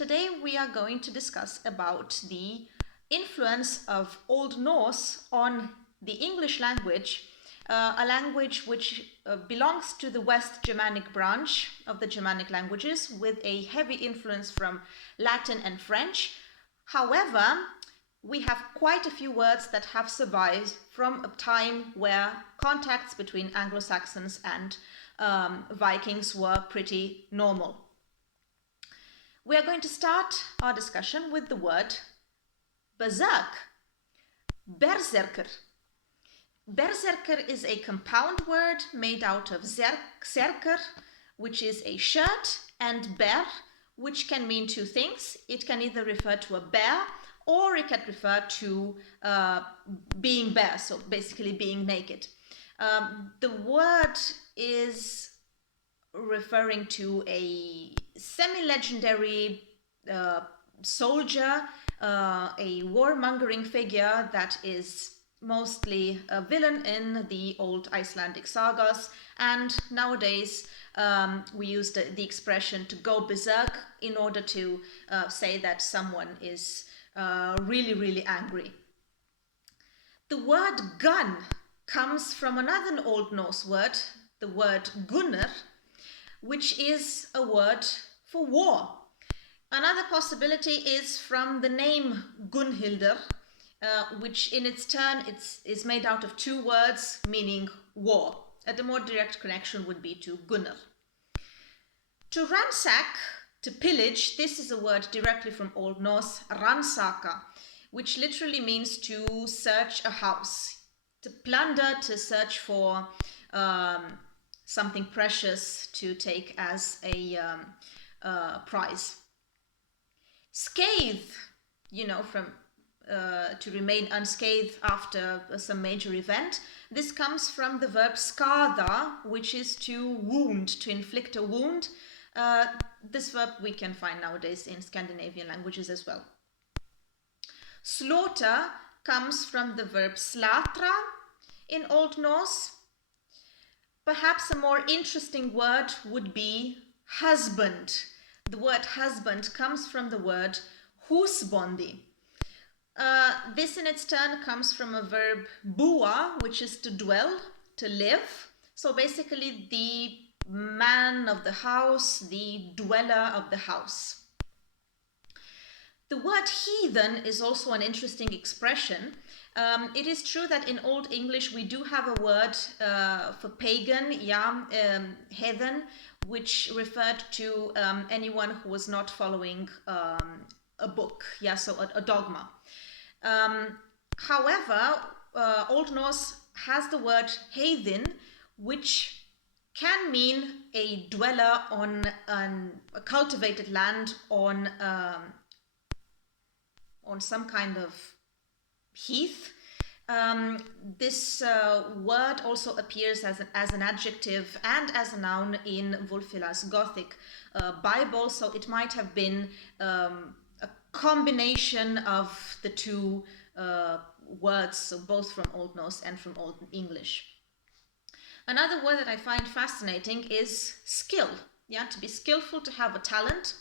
Today we are going to discuss about the influence of Old Norse on the English language, a language which belongs to the West Germanic branch of the Germanic languages with a heavy influence from Latin and French. However, we have quite a few words that have survived from a time where contacts between Anglo-Saxons and Vikings were pretty normal. We are going to start our discussion with the word berserk, berserker. Berserker is a compound word made out of serker, which is a shirt, and ber, which can mean two things. It can either refer to a bear or it can refer to being bare, so basically being naked. The word is referring to a semi-legendary soldier, a warmongering figure that is mostly a villain in the old Icelandic sagas, and nowadays we use the expression to go berserk in order to say that someone is really angry. The word gun comes from another Old Norse word, the word gunnar, which is a word for war. Another possibility is from the name Gunhildr, which in its turn is made out of two words meaning war. The more direct connection would be to Gunnar. To ransack, to pillage, this is a word directly from Old Norse, ransaka, which literally means to search a house. To plunder, to search for something precious to take as a prize. Scathe, from to remain unscathed after some major event. This comes from the verb skada, which is to wound, to inflict a wound. This verb we can find nowadays in Scandinavian languages as well. Slaughter comes from the verb slatra in Old Norse. Perhaps a more interesting word would be husband. The word husband comes from the word husbondi. This in its turn comes from a verb bua, which is to dwell, to live. So basically the man of the house, the dweller of the house. The word heathen is also an interesting expression. It is true that in Old English we do have a word for pagan, heathen, which referred to anyone who was not following a book, so a dogma. However, Old Norse has the word heathen, which can mean a dweller on a cultivated land, on some kind of heath. This word also appears as an adjective and as a noun in Wulfila's Gothic Bible, so it might have been a combination of the two words, so both from Old Norse and from Old English. Another word that I find fascinating is skill. To be skillful, to have a talent.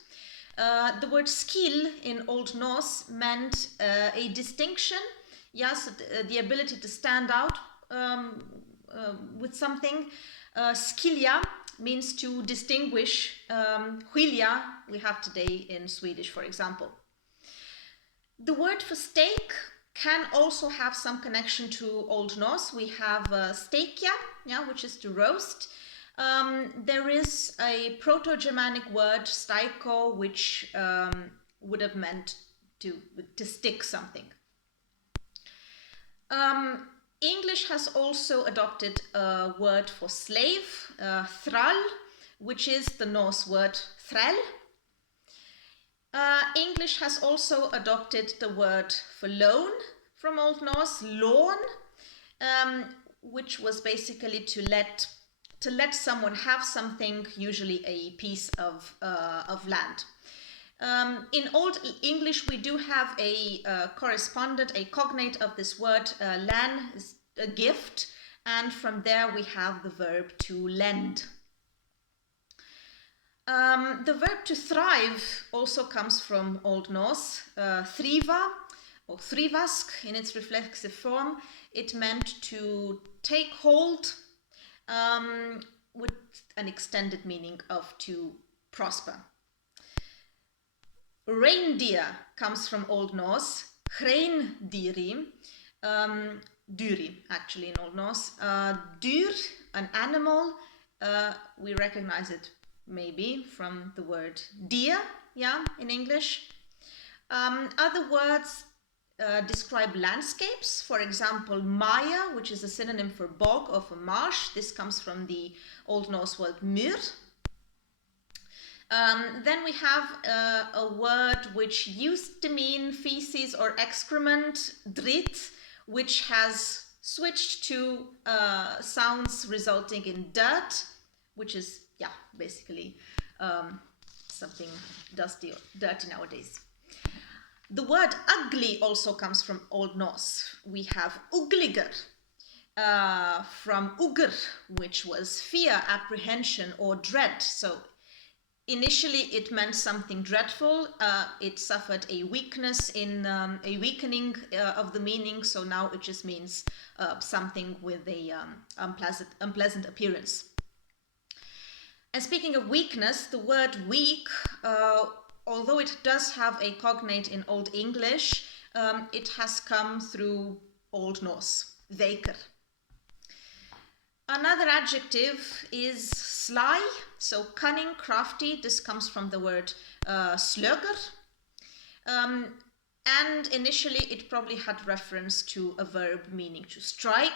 The word skill in Old Norse meant a distinction, so the ability to stand out with something. Skilja means to distinguish. Skilja we have today in Swedish, for example. The word for steak can also have some connection to Old Norse. We have steikja, which is to roast. There is a Proto-Germanic word, steiko, which would have meant to stick something. English has also adopted a word for slave, thrall, which is the Norse word threll. English has also adopted the word for loan from Old Norse, lån, which was basically to let someone have something, usually a piece of land. In Old English, we do have a correspondent, a cognate of this word, län, is a gift, and from there we have the verb to lend. The verb to thrive also comes from Old Norse, thriva or thrivask in its reflexive form. It meant to take hold, with an extended meaning of to prosper. Reindeer comes from Old Norse, hreindýri, dyri actually in Old Norse. Dyr, an animal, we recognize it maybe from the word deer, yeah, in English. Other words describe landscapes. For example, mire, which is a synonym for bog or for marsh. This comes from the Old Norse word myr. Then we have a word which used to mean feces or excrement, drit, which has switched to sounds resulting in dirt, which is, yeah, basically something dusty or dirty nowadays. The word ugly also comes from Old Norse. We have ugliger from ugr, which was fear, apprehension, or dread. So initially it meant something dreadful. It suffered a weakness in a weakening of the meaning. So now it just means something with a unpleasant appearance. And speaking of weakness, the word weak, although it does have a cognate in Old English, it has come through Old Norse, veikr. Another adjective is sly, so cunning, crafty. This comes from the word slöger. And initially it probably had reference to a verb meaning to strike.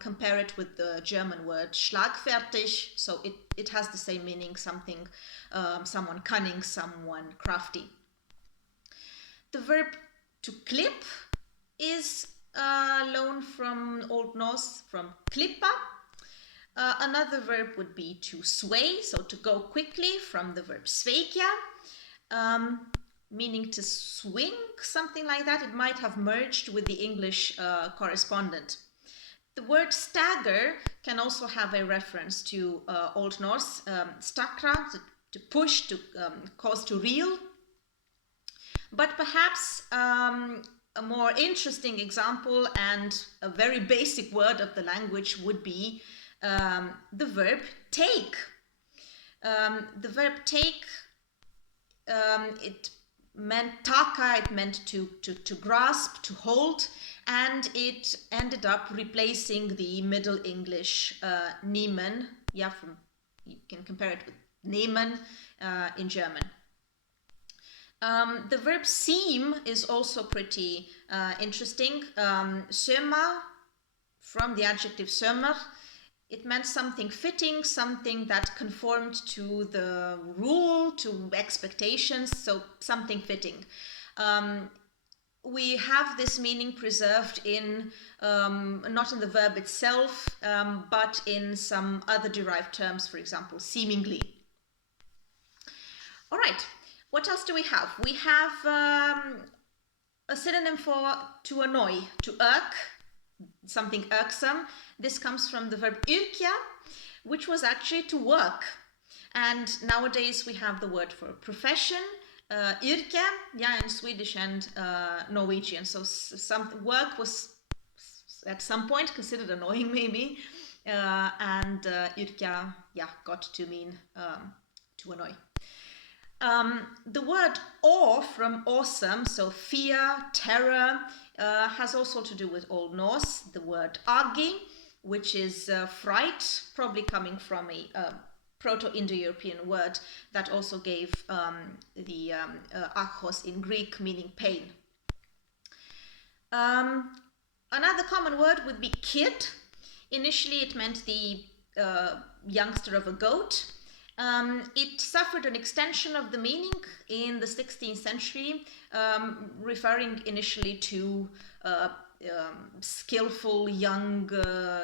Compare it with the German word schlagfertig, so it has the same meaning, something, someone cunning, someone crafty. The verb to clip is loaned from Old Norse, from klippa. Another verb would be to sway, so to go quickly, from the verb sveikja, meaning to swing, something like that. It might have merged with the English correspondent. The word stagger can also have a reference to Old Norse, stakra, to push, to cause to reel. But perhaps a more interesting example and a very basic word of the language would be the verb take. The verb take, it meant taka, it meant to grasp, to hold, and it ended up replacing the Middle English nehmen. Yeah, you can compare it with nehmen in German. The verb seem is also pretty interesting. Söma, from the adjective sömmer, it meant something fitting, something that conformed to the rule, to expectations, so something fitting. We have this meaning preserved in, not in the verb itself, but in some other derived terms, for example, seemingly. All right, what else do we have? We have a synonym for to annoy, to irk, something irksome. This comes from the verb yrkja, which was actually to work. And nowadays we have the word for profession, yrke, yeah, in Swedish and Norwegian. So some work was at some point considered annoying, maybe, and yrkja, yeah, got to mean to annoy. The word awe, from awesome, so fear, terror, has also to do with Old Norse. The word agi, which is fright, probably coming from a Proto-Indo-European word that also gave the achos in Greek, meaning pain. Another common word would be kid. Initially it meant the youngster of a goat. It suffered an extension of the meaning in the 16th century, referring initially to skillful young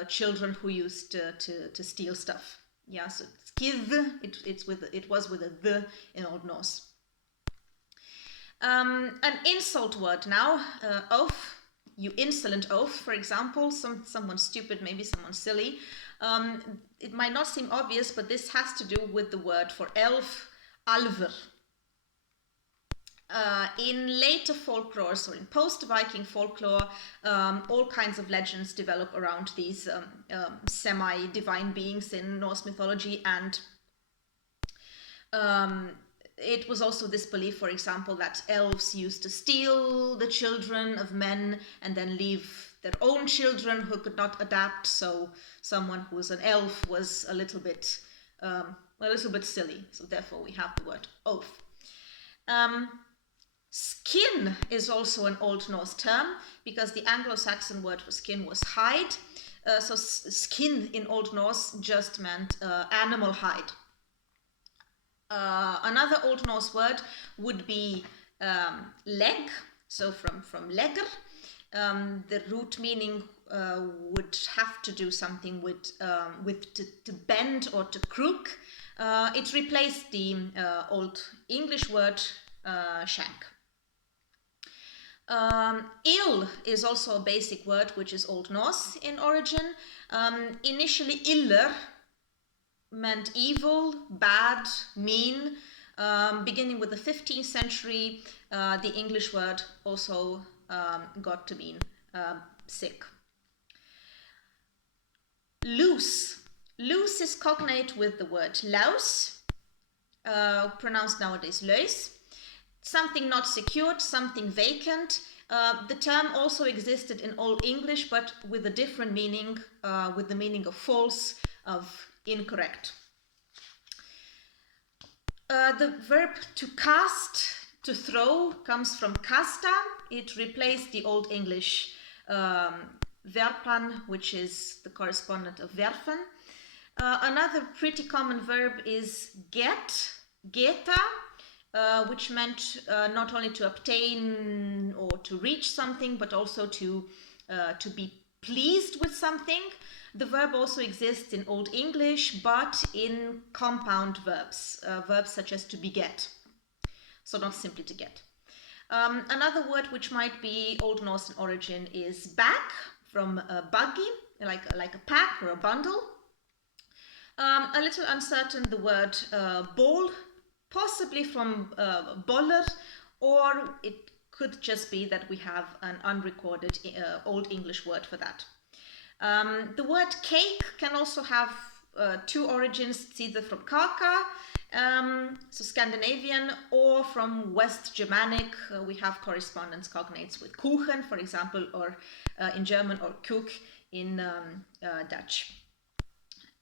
children who used to steal stuff. Yeah, so skid, it was with a the in Old Norse. An insult word now, oaf, you insolent oaf, for example, someone stupid, maybe someone silly. It might not seem obvious, but this has to do with the word for elf, alver. In later folklore, so in post-Viking folklore, all kinds of legends develop around these semi-divine beings in Norse mythology, and it was also this belief, for example, that elves used to steal the children of men and then leave their own children who could not adapt. So someone who was an elf was a little bit silly. So therefore, we have the word oaf. Skin is also an Old Norse term because the Anglo-Saxon word for skin was hide. So skin in Old Norse just meant animal hide. Another Old Norse word would be leg, so from legger. The root meaning would have to do something with to bend or to crook. It replaced the Old English word shank. Ill is also a basic word which is Old Norse in origin. Initially, iller meant evil, bad, mean. Beginning with the 15th century, the English word also got to mean sick. Loose. Loose is cognate with the word laus, pronounced nowadays lös. Something not secured, something vacant. The term also existed in Old English, but with a different meaning, with the meaning of false, of incorrect. The verb to cast, to throw, comes from casta. It replaced the Old English verpan, which is the correspondent of werfen. Another pretty common verb is get, geta, which meant not only to obtain or to reach something, but also to be pleased with something. The verb also exists in Old English, but in compound verbs, verbs such as to beget, so not simply to get. Another word which might be Old Norse in origin is back, from buggy, like a pack or a bundle. A little uncertain, the word ball, possibly from boller, or it could just be that we have an unrecorded Old English word for that. The word cake can also have two origins. It's either from kaka, so Scandinavian, or from West Germanic. We have correspondence cognates with kuchen, for example, or in German, or Kuch in Dutch.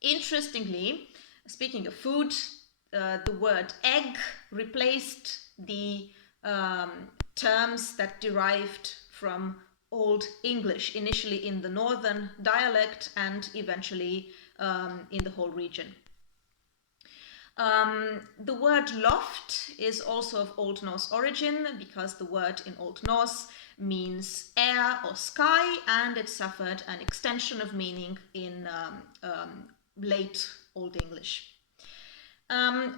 Interestingly, speaking of food, the word egg replaced the terms that derived from Old English, initially in the northern dialect and eventually in the whole region. The word loft is also of Old Norse origin because the word in Old Norse means air or sky, and it suffered an extension of meaning in late Old English.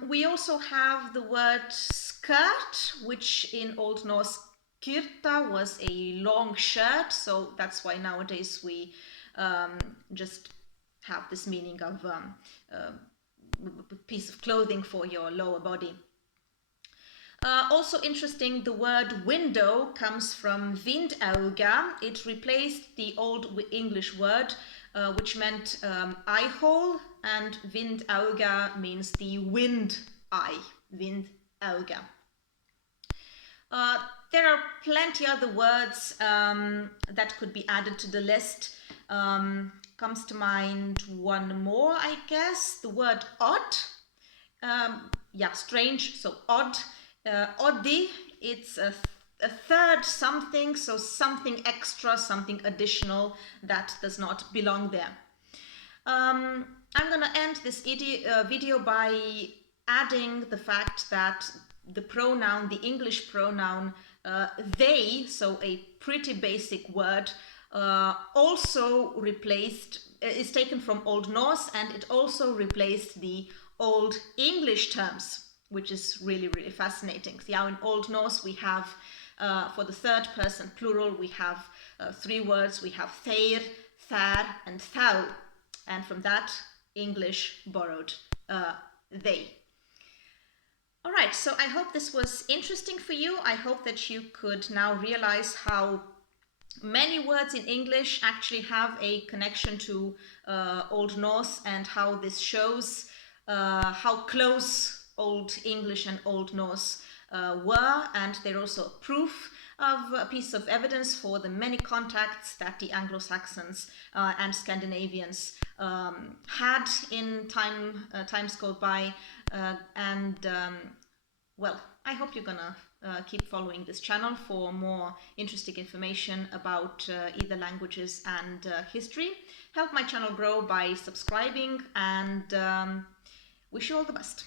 We also have the word skirt, which in Old Norse kyrta was a long shirt, so that's why nowadays we just have this meaning of a piece of clothing for your lower body. Also interesting, the word window comes from vindauga. It replaced the Old English word which meant eye hole, and vindauga means the wind eye, vindauga. There are plenty other words that could be added to the list. Comes to mind one more, I guess. The word odd. Strange, so odd. Oddi, it's a third something, so something extra, something additional that does not belong there. I'm gonna end this video by adding the fact that the pronoun, the English pronoun they, so a pretty basic word, also is taken from Old Norse, and it also replaced the Old English terms, which is really, really fascinating. See how in Old Norse we have For the third person plural, we have three words. We have their, thar, and thou. And from that, English borrowed they. All right, so I hope this was interesting for you. I hope that you could now realize how many words in English actually have a connection to Old Norse, and how this shows how close Old English and Old Norse were, and they're also a proof of a piece of evidence for the many contacts that the Anglo-Saxons and Scandinavians had in times gone by, well, I hope you're gonna keep following this channel for more interesting information about either languages and history. Help my channel grow by subscribing, and wish you all the best.